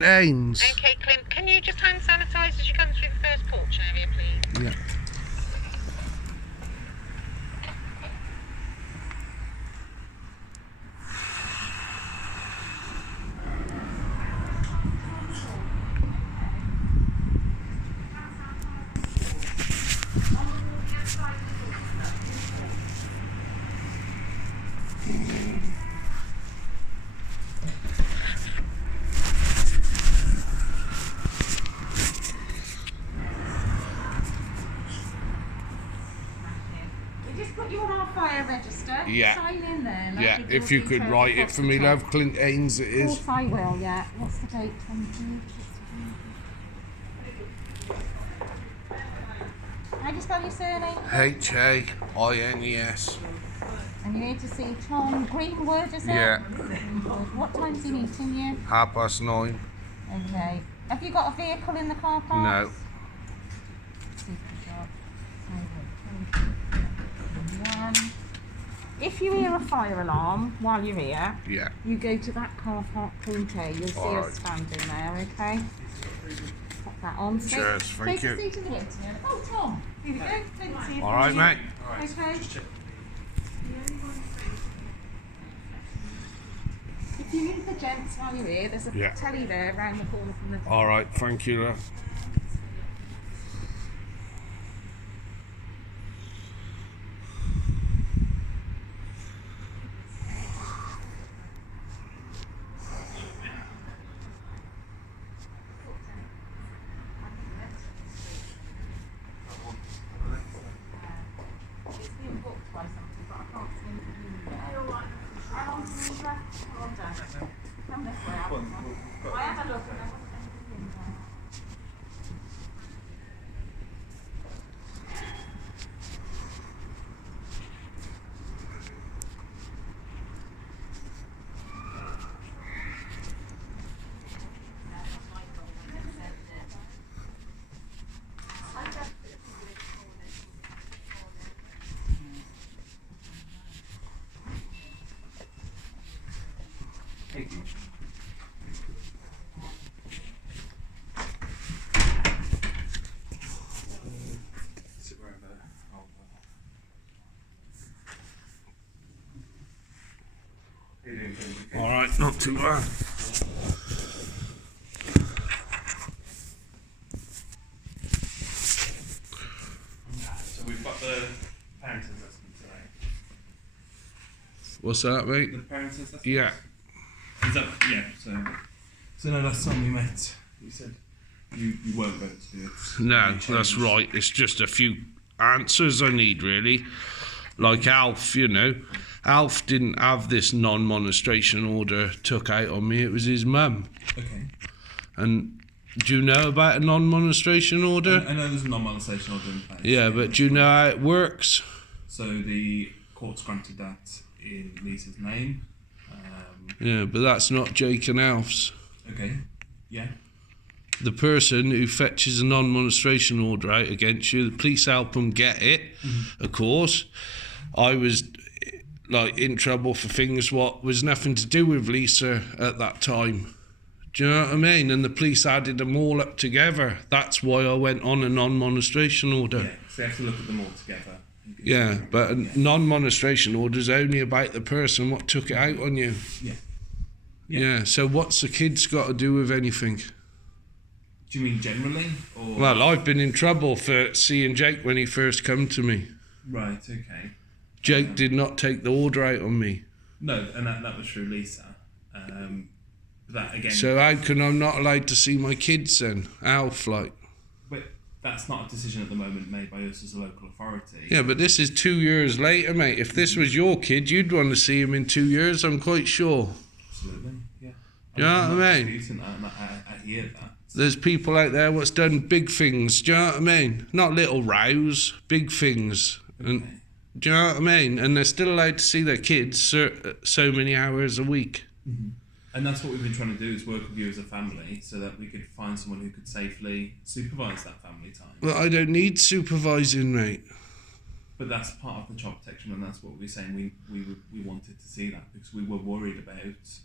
Ains. Okay, Clint, can you just hand sanitise as you come through the first porch area, please? Yeah. Put you on our fire register. Yeah. Sign in there. Yeah, if you could write it for me, love. Clint Ains it Of is. course I will, yeah. What's the date? 20. How do you spell your surname? Haines. And you need to see Tom Greenwood, is it? Yeah. Greenwood. What time's he meeting you? 9:30. Okay. Have you got a vehicle in the car park? No. If you hear a fire alarm while you're here, Yeah. you go to that car park pointer. You'll see us standing there, okay? Pop that on. Cheers, thank you. Take a seat in the waiting area. Oh, Tom, here we go. Lindsay, All right, mate. Okay. If you need the gents while you're here, there's a telly there around the corner from the. All right, thank you, love. It's been booked by somebody, but I can't see anything in there. How long do you need left? Well done. Come this way. I have a look and there wasn't anything in there. Thank you. Sit wherever. All right, not too bad. So we've got the parents' assessment today. What's that, mate? The parents' assessment? Yeah. Is that, yeah, so no, last time we met, you said you weren't going to do it. No, that's right. It's just a few answers I need, really. Like Alf, you know. Alf didn't have this non-monistration order took out on me. It was his mum. Okay. And do you know about a non-monistration order? I know there's a non-molestation order in place. Yeah, but do you know how it works? So the court's granted that in Lisa's name. Yeah, but that's not Jake and Alf's. Okay. Yeah. The person who fetches a non-monistration order out against you, the police help them get it, of course. I was like in trouble for things what was nothing to do with Lisa at that time. Do you know what I mean? And the police added them all up together. That's why I went on a non-monistration order. Yeah, so you have to look at them all together. Yeah, but a non-monistration order is only about the person what took it out on you. Yeah. Yeah, so what's the kids got to do with anything? Do you mean generally? Or? Well, I've been in trouble for seeing Jake when he first come to me. Right, okay. Jake did not take the order out on me. No, and that was through Lisa. That again. So how can I not allowed to see my kids then? Alf, like. But that's not a decision at the moment made by us as a local authority. Yeah, but this is 2 years later, mate. If this was your kid, you'd want to see him in 2 years, I'm quite sure. Absolutely, yeah. Do you know what I mean? I hear that. There's people out there what's done big things, do you know what I mean? Not little rows, big things. Okay. And do you know what I mean? And they're still allowed to see their kids so many hours a week. Mm-hmm. And that's what we've been trying to do, is work with you as a family so that we could find someone who could safely supervise that family time. Well, I don't need supervising, mate. But that's part of the child protection, and that's what we're saying. We wanted to see that because we were worried about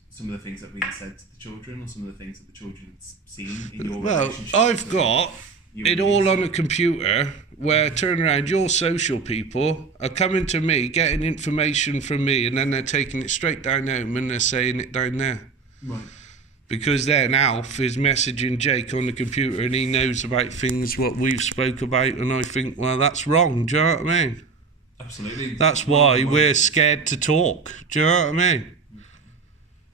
some of the things that we said to the children, or some of the things that the children had seen in your relationship. Well, I've got it all on a computer where turn around, your social people are coming to me, getting information from me, and then they're taking it straight down home and they're saying it down there. Right. Because then Alf is messaging Jake on the computer and he knows about things what we've spoke about, and I think, well, that's wrong. Do you know what I mean? Absolutely. That's why we're scared to talk. Do you know what I mean?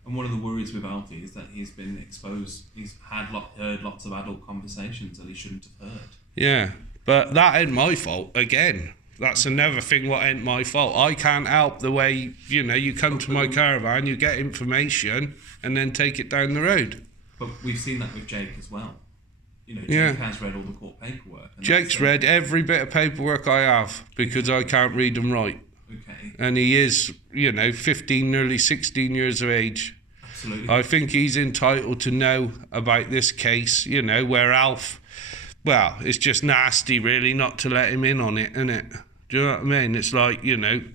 And one of the worries with Alfie is that he's been exposed. He's heard lots of adult conversations that he shouldn't have heard. Yeah, but that ain't my fault. Again, that's another thing what ain't my fault. I can't help the way, you come to my caravan, you get information, and then take it down the road. But we've seen that with Jake as well. Jake has read all the court paperwork. Jake's read every bit of paperwork I have because I can't read and write. Okay. And he is, 15, nearly 16 years of age. Absolutely. I think he's entitled to know about this case, where Alf, well, it's just nasty really not to let him in on it, isn't it? Do you know what I mean? It's like,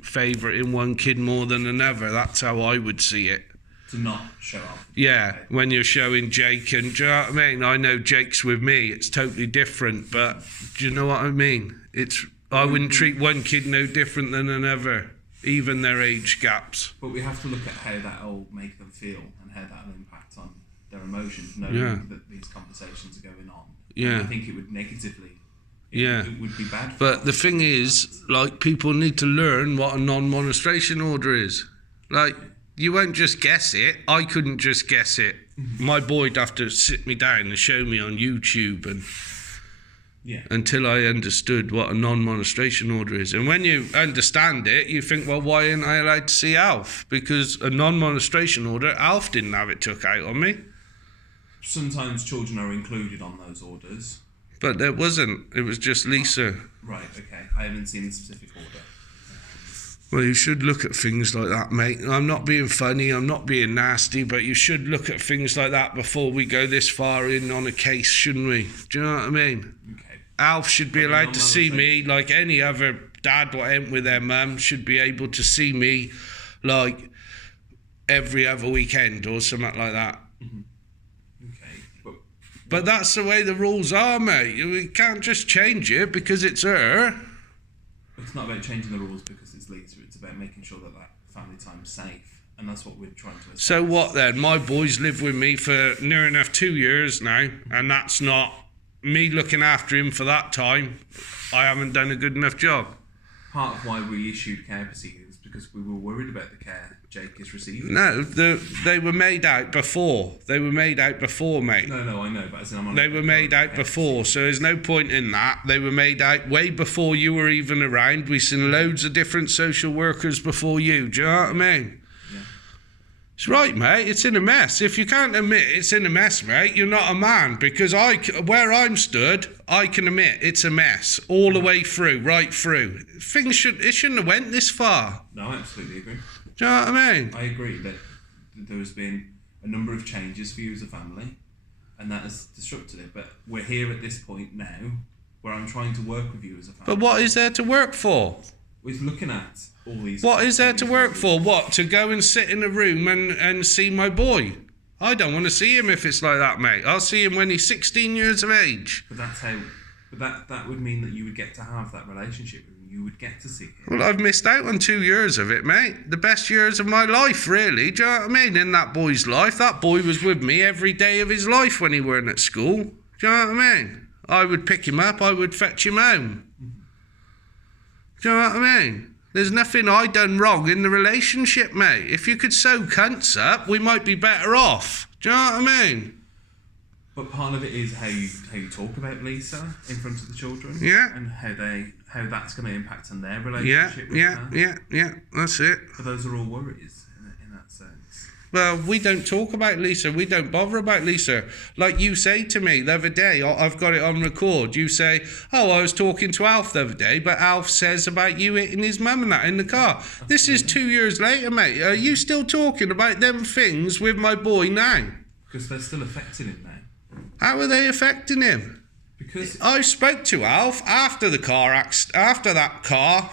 favouriting one kid more than another. That's how I would see it. To not show up. Yeah, when you're showing Jake, and do you know what I mean? I know Jake's with me, it's totally different, but do you know what I mean? I wouldn't treat one kid no different than another, even their age gaps. But we have to look at how that'll make them feel and how that'll impact on their emotions, knowing that these conversations are going on. Yeah. And I think it would negatively. It would be bad. But the thing is, people need to learn what a non-molestation order is. You won't just guess it. I couldn't just guess it. My boy'd have to sit me down and show me on YouTube until I understood what a non-molestation order is. And when you understand it, you think, well, why ain't I allowed to see Alf? Because a non-molestation order, Alf didn't have it took out on me. Sometimes children are included on those orders. But there wasn't. It was just Lisa. Right, okay. I haven't seen the specific order. Well, you should look at things like that, mate. I'm not being funny, I'm not being nasty, but you should look at things like that before we go this far in on a case, shouldn't we? Do you know what I mean? Okay. Alf should be allowed to see me like any other dad what ain't with their mum should be able to see me like every other weekend or something like that. Mm-hmm. Okay. But that's the way the rules are, mate. We can't just change it because it's her. It's not about changing the rules because it's Lisa. It's about making sure that family time's safe, and that's what we're trying to establish. So what then? My boys live with me for near enough 2 years now, and that's not me looking after him for that time. I haven't done a good enough job. Part of why we issued care proceedings because we were worried about the care Jake is receiving. No, they were made out before. They were made out before, mate. No, I know, but as in I'm on. They were made out before, so there's no point in that. They were made out way before you were even around. We've seen loads of different social workers before you. Do you know what I mean? Yeah. It's right, mate. It's in a mess. If you can't admit it's in a mess, mate, you're not a man. Because where I'm stood, I can admit it's a mess all the way through, right through. It shouldn't have went this far. No, I absolutely agree. Do you know what I mean? I agree that there has been a number of changes for you as a family, and that has disrupted it. But we're here at this point now, where I'm trying to work with you as a family. But what is there to work for? We're looking at all these. What is there to work for? What? To go and sit in a room and see my boy? I don't want to see him if it's like that, mate. I'll see him when he's 16 years of age. But that's how. But that would mean that you would get to have that relationship with him. You would get to see him. Well, I've missed out on 2 years of it, mate. The best years of my life, really. Do you know what I mean? In that boy's life. That boy was with me every day of his life when he weren't at school. Do you know what I mean? I would pick him up. I would fetch him home. Do you know what I mean? There's nothing I done wrong in the relationship, mate. If you could sew cunts up, we might be better off. Do you know what I mean? But part of it is how you talk about Lisa in front of the children. Yeah. And how that's going to impact on their relationship with her. Yeah. That's it. But those are all worries in that sense. Well, we don't talk about Lisa. We don't bother about Lisa. Like you say to me the other day, I've got it on record. You say, oh, I was talking to Alf the other day, but Alf says about you hitting his mum and that in the car. This is 2 years later, mate. Are you still talking about them things with my boy now? Because they're still affecting him now. How are they affecting him? Because I spoke to Alf after the car that car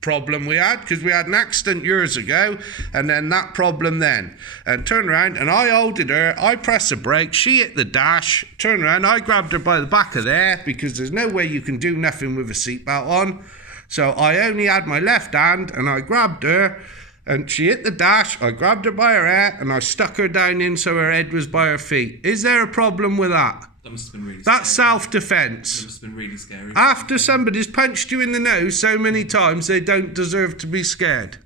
problem we had, because we had an accident years ago, and then that problem then. And turned around, and I holded her, I pressed the brake, she hit the dash, turned around, I grabbed her by the back of there, because there's no way you can do nothing with a seatbelt on. So I only had my left hand, and I grabbed her, and she hit the dash, I grabbed her by her hair, and I stuck her down in so her head was by her feet. Is there a problem with that? That must have been really That's scary. self-defence. That must have been really scary. After somebody's punched you in the nose so many times, they don't deserve to be scared.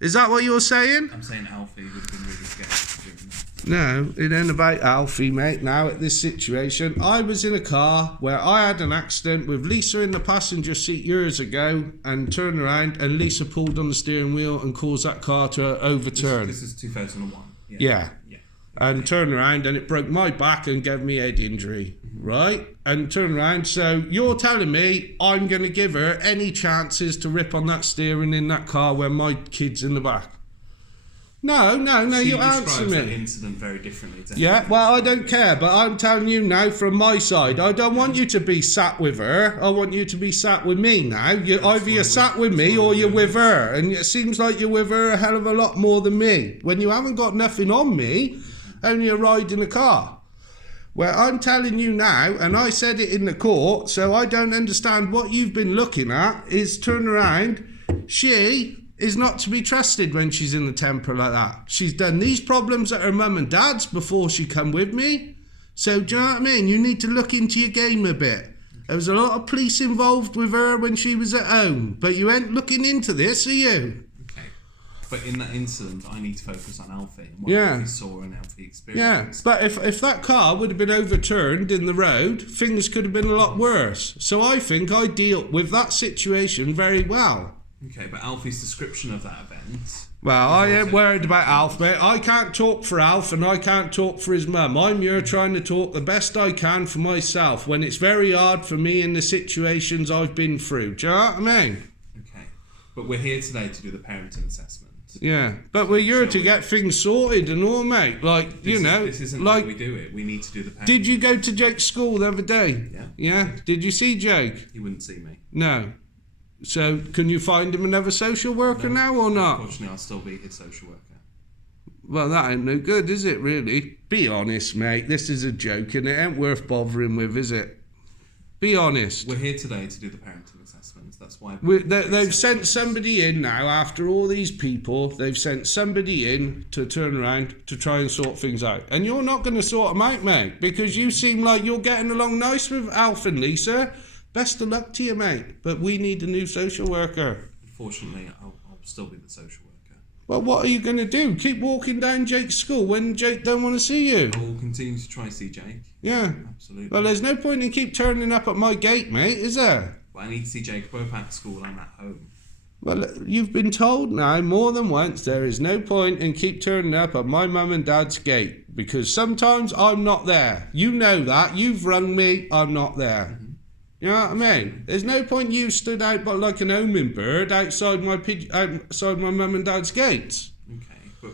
Is that what you're saying? I'm saying Alfie would have been really scared during that. No, it ain't about Alfie, mate, now at this situation. I was in a car where I had an accident with Lisa in the passenger seat years ago, and turned around and Lisa pulled on the steering wheel and caused that car to overturn. This is 2001. Yeah. And turned around and it broke my back and gave me head injury, right? And turned around, so you're telling me I'm going to give her any chances to rip on that steering in that car when my kid's in the back? No, you answer me. That incident very differently. Yeah, well, I don't care, but I'm telling you now from my side, I don't want you to be sat with her. I want you to be sat with me now. Either you're sat with me or you're with her. And it seems like you're with her a hell of a lot more than me. When you haven't got nothing on me, only a ride in a car. Well, I'm telling you now, and I said it in the court, so I don't understand what you've been looking at, is turn around. She is not to be trusted when she's in the temper like that. She's done these problems at her mum and dad's before she come with me. So, do you know what I mean? You need to look into your game a bit. There was a lot of police involved with her when she was at home, but you ain't looking into this, are you? But in that incident, I need to focus on Alfie and what Alfie saw and Alfie experienced. Yeah, but if that car would have been overturned in the road, things could have been a lot worse. So I think I dealt with that situation very well. Okay, but Alfie's description of that event... Well, I ain't worried about Alf, mate. I can't talk for Alf and I can't talk for his mum. I'm here trying to talk the best I can for myself when it's very hard for me in the situations I've been through. Do you know what I mean? Okay, but we're here today to do the parenting assessment. Yeah, but we're here to get things sorted and all, mate. Like, This isn't like how we do it. We need to do the parenting. Did you go to Jake's school the other day? Yeah. Yeah? Did you see Jake? He wouldn't see me. No. So, can you find him another social worker now or not? Unfortunately, I'll still be his social worker. Well, that ain't no good, is it, really? Be honest, mate. This is a joke and it ain't worth bothering with, is it? Be honest. We're here today to do the parenting assessments. That's why... They've sent somebody in now, after all these people, they've sent somebody in to turn around to try and sort things out. And you're not going to sort them out, mate, because you seem like you're getting along nice with Alf and Lisa. Best of luck to you, mate. But we need a new social worker. Unfortunately, I'll still be the social worker. Well, what are you going to do? Keep walking down Jake's school when Jake don't want to see you? I will continue to try to see Jake. Yeah. Absolutely. Well, there's no point in keep turning up at my gate, mate, is there? Well, I need to see Jake both at school and at home. Well, you've been told now more than once there is no point in keep turning up at my mum and dad's gate because sometimes I'm not there. You know that. You've rung me. I'm not there. Mm-hmm. You know what I mean? There's no point you stood out but like an homing bird outside my mum and dad's gates. Okay, but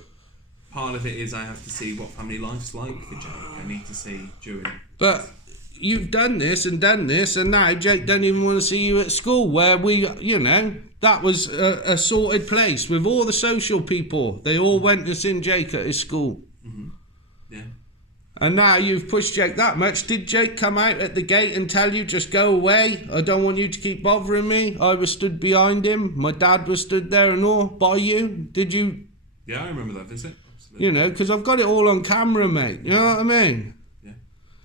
part of it is I have to see what family life's like for Jake. I need to see during... But you've done this, and now Jake don't even want to see you at school where we, that was a sorted place with all the social people. They all went to see Jake at his school. Mm-hmm. Yeah. And now you've pushed Jake that much. Did Jake come out at the gate and tell you, just go away? I don't want you to keep bothering me. I was stood behind him. My dad was stood there and all by you. Did you? Yeah, I remember that visit. Absolutely. Because I've got it all on camera, mate. You know what I mean? Yeah.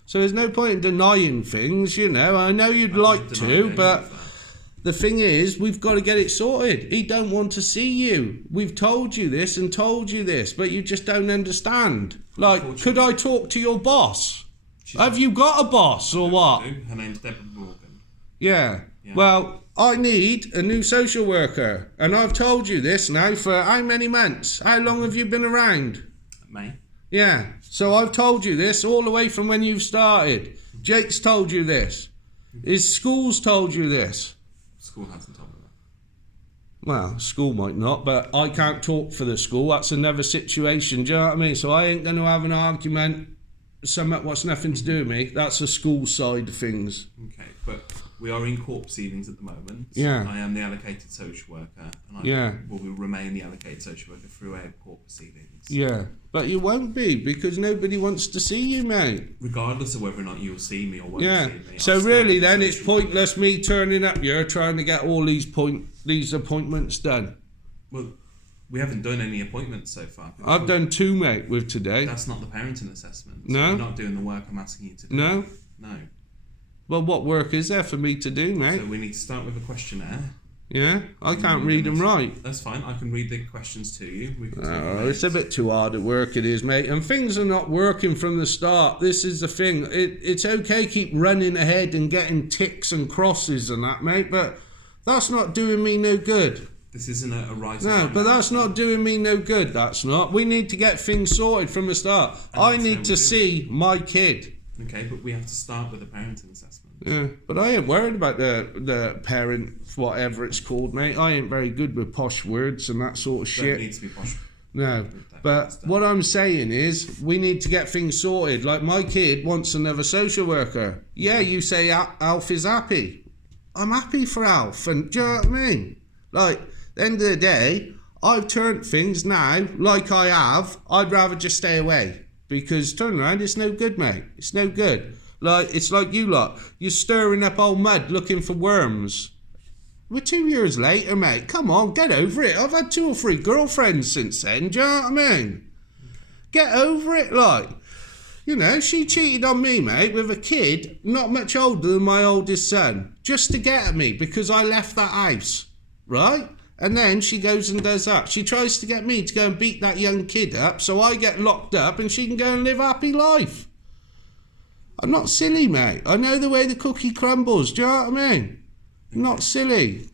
So there's no point in denying things, I know you'd like to, but the thing is, we've got to get it sorted. He don't want to see you. We've told you this and told you this, but you just don't understand. Like, could I talk to your boss? Have you got a boss or what? Her name's Deborah Morgan. Yeah. Well, I need a new social worker. And I've told you this now for how many months? How long have you been around? May. Yeah. So I've told you this all the way from when you've started. Jake's told you this. His school's told you this. School hasn't told me that. Well, school might not, but I can't talk for the school. That's another situation, do you know what I mean? So I ain't going to have an argument, something what's nothing to do with me. That's the school side of things. Okay, but We are in court proceedings at the moment. Yeah. I am the allocated social worker, and will remain the allocated social worker throughout court proceedings. Yeah, but you won't be, because nobody wants to see you, mate. Regardless of whether or not you'll see me or won't see me. So really, then it's pointless me turning up here trying to get all these appointments done. Well, we haven't done any appointments so far. I've done 2, mate, with today. That's not the parenting assessment. No. You're not doing the work I'm asking you to do. No. No. Well, what work is there for me to do, mate? So we need to start with a questionnaire. Yeah, I can't read them right. That's fine. I can read the questions to you. It's a bit too hard at work, it is, mate. And things are not working from the start. This is the thing. It's okay keep running ahead and getting ticks and crosses and that, mate, but that's not doing me no good. This isn't a right. No, but that's not doing me no good, that's not. We need to get things sorted from the start. I need to see my kid. Okay, but we have to start with a parenting assessment. Yeah, but I ain't worried about the parent, whatever it's called, mate. I ain't very good with posh words and that sort of shit. Don't need to be posh. No, but what I'm saying is we need to get things sorted. Like, my kid wants another social worker. Yeah, you say Alf is happy. I'm happy for Alf, and do you know what I mean? Like, at the end of the day, I've turned things now, like I have. I'd rather just stay away. Because turn around, it's no good, mate. It's no good. Like, it's like you lot. You're stirring up old mud looking for worms. We're 2 years later, mate. Come on, get over it. I've had 2 or 3 girlfriends since then. Do you know what I mean? Get over it, like. You know, she cheated on me, mate, with a kid not much older than my oldest son. Just to get at me because I left that house. Right? And then she goes and does that. She tries to get me to go and beat that young kid up so I get locked up and she can go and live a happy life. I'm not silly, mate. I know the way the cookie crumbles. Do you know what I mean? I'm not silly.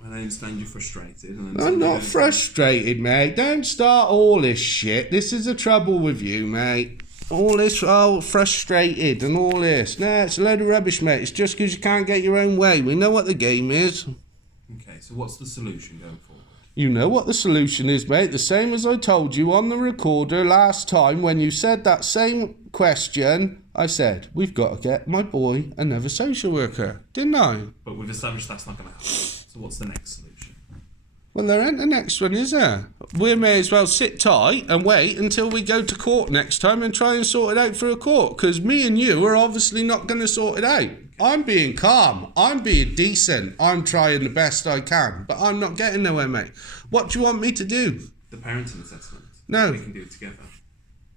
Well, I understand you're frustrated. I'm not frustrated, mate. Don't start all this shit. This is the trouble with you, mate. All this, frustrated and all this. No, it's a load of rubbish, mate. It's just because you can't get your own way. We know what the game is. Okay, so what's the solution going forward? You know what the solution is, mate. The same as I told you on the recorder last time when you said that same question. I said, we've got to get my boy another social worker. Didn't I? But we've established that's not going to happen. So what's the next solution? Well, there ain't the next one, is there? We may as well sit tight and wait until we go to court next time and try and sort it out through a court. Because me and you are obviously not going to sort it out. I'm being calm. I'm being decent. I'm trying the best I can. But I'm not getting nowhere, mate. What do you want me to do? The parenting assessment. No. We can do it together.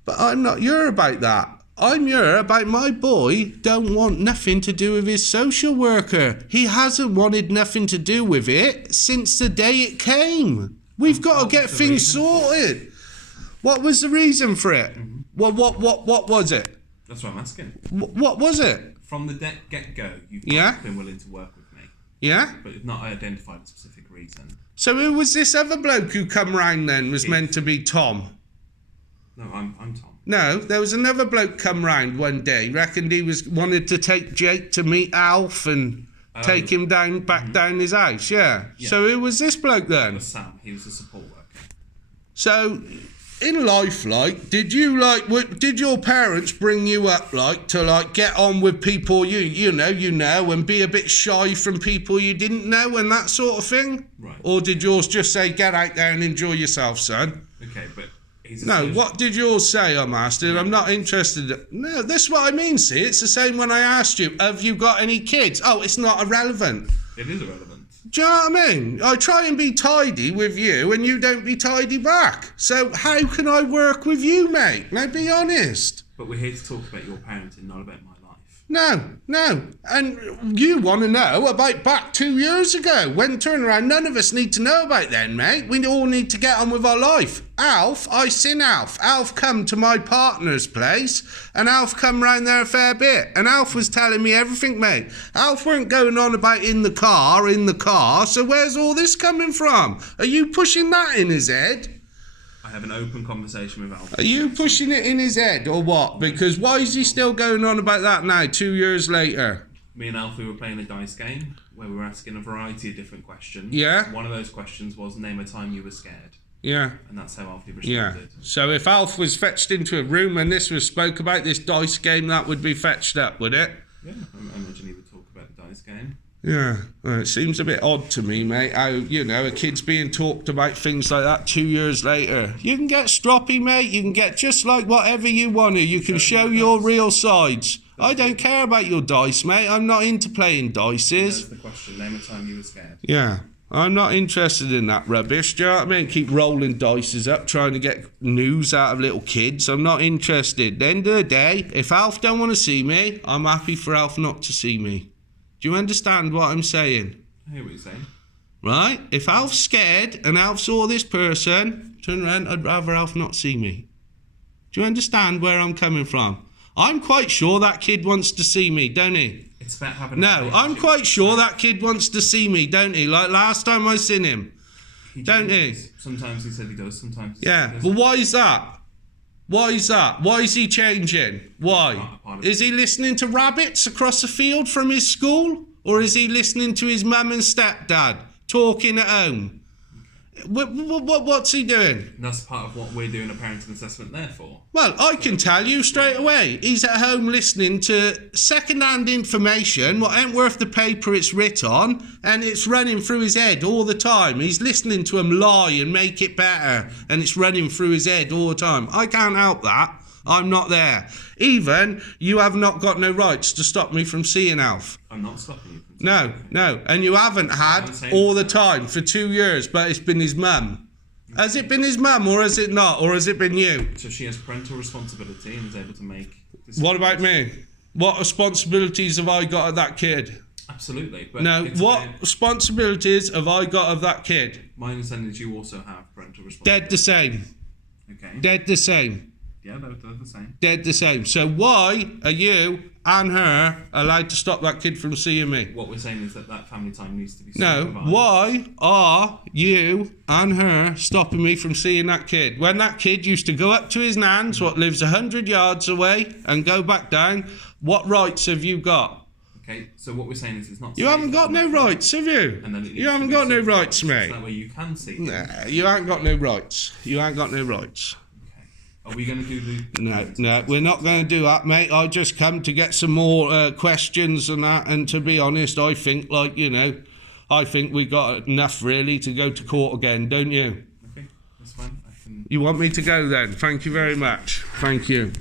But I'm not your about that. I'm your about my boy don't want nothing to do with his social worker. He hasn't wanted nothing to do with it since the day it came. We've got to get things sorted. What was the reason for it? Mm-hmm. What was it? That's what I'm asking. What was it? From the get-go, you've been willing to work with me. Yeah? But you've not identified a specific reason. So who was this other bloke who come round then, was meant to be Tom? No, I'm Tom. No, there was another bloke come round one day. Reckoned he wanted to take Jake to meet Alf and take him back down his house. Yeah. So who was this bloke then? It was Sam. He was a support worker. So, in life, did your parents bring you up to get on with people you know and be a bit shy from people you didn't know and that sort of thing? Right. Or did yours just say get out there and enjoy yourself, son? Okay, but. No, what did yours say, I'm asking? I'm not interested. No, that's what I mean, see? It's the same when I asked you, have you got any kids? Oh, it's not irrelevant. It is irrelevant. Do you know what I mean? I try and be tidy with you and you don't be tidy back. So how can I work with you, mate? Now, be honest. But we're here to talk about your parenting, not about my life. No. And you want to know about back 2 years ago. When turn around, none of us need to know about then, mate. We all need to get on with our life. Alf, I seen Alf. Alf come to my partner's place and Alf come round there a fair bit. And Alf was telling me everything, mate. Alf weren't going on about in the car. So where's all this coming from? Are you pushing that in his head? I have an open conversation with Alf. Are you pushing it in his head or what? Because why is he still going on about that now, 2 years later? Me and Alf, we were playing a dice game where we were asking a variety of different questions. Yeah. One of those questions was, name a time you were scared. Yeah. And that's how Alf responded. Yeah. So if Alf was fetched into a room and this was spoke about, this dice game, that would be fetched up, would it? Yeah, I imagine he would prize game. Yeah, well, it seems a bit odd to me, mate, how, you know, a kid's being talked about things like that 2 years later. You can get stroppy, mate, you can get just like whatever you want to. You can show your real sides. I don't care about your dice, mate. I'm not into playing dices. That's the question. Name a time you were scared. Yeah, I'm not interested in that rubbish, do you know what I mean? Keep rolling dices up, trying to get news out of little kids. I'm not interested. At the end of the day, if Alf don't want to see me, I'm happy for Alf not to see me. Do you understand what I'm saying? I hear what you're saying. Right? If Alf's scared and Alf saw this person, turn around, I'd rather Alf not see me. Do you understand where I'm coming from? I'm quite sure that kid wants to see me, don't he? It's about having No, I'm quite sure that kid wants to see me, don't he? Like last time I seen him. Don't he? Sometimes he said he does, sometimes he Yeah, said he well, doesn't. why is that? Why is that? Why is he changing? Why? Is he listening to rabbits across the field from his school? Or is he listening to his mum and stepdad talking at home? What's he doing? And that's part of what we're doing a parenting assessment there for. Well, I can tell you straight away. He's at home listening to second-hand information, what ain't worth the paper it's writ on, and it's running through his head all the time. He's listening to him lie and make it better, and it's running through his head all the time. I can't help that. I'm not there. Even, you have not got no rights to stop me from seeing Alf. I'm not stopping you. No, and you haven't had all the time for 2 years, but it's been his mum. Has it been his mum, or has it not, or has it been you? So she has parental responsibility and is able to make decisions. What about me? What responsibilities have I got of that kid? Absolutely. But No, what responsibilities have I got of that kid? My understanding is you also have parental responsibility. Dead the same. Okay. Dead the same. Yeah, they're the same. Dead the same. So why are you and her allowed to stop that kid from seeing me? What we're saying is that family time needs to be No, supervised. why are you and her stopping me from seeing that kid? When that kid used to go up to his nan's, what lives 100 yards away, and go back down, what rights have you got? Okay, so what we're saying is it's not... You haven't got no rights, have you? And then it You haven't got no rights, mate. That way you can see. Nah, you ain't got no rights. You ain't got no rights. Are we going to do the... No, we're not going to do that, mate. I just come to get some more questions and that, and to be honest, I think, like, you know, I think we got enough, really, to go to court again, don't you? Okay, that's fine. You want me to go, then? Thank you very much. Thank you.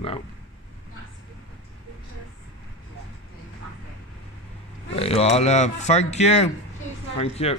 No. There you are, love. Thank you. Thank you.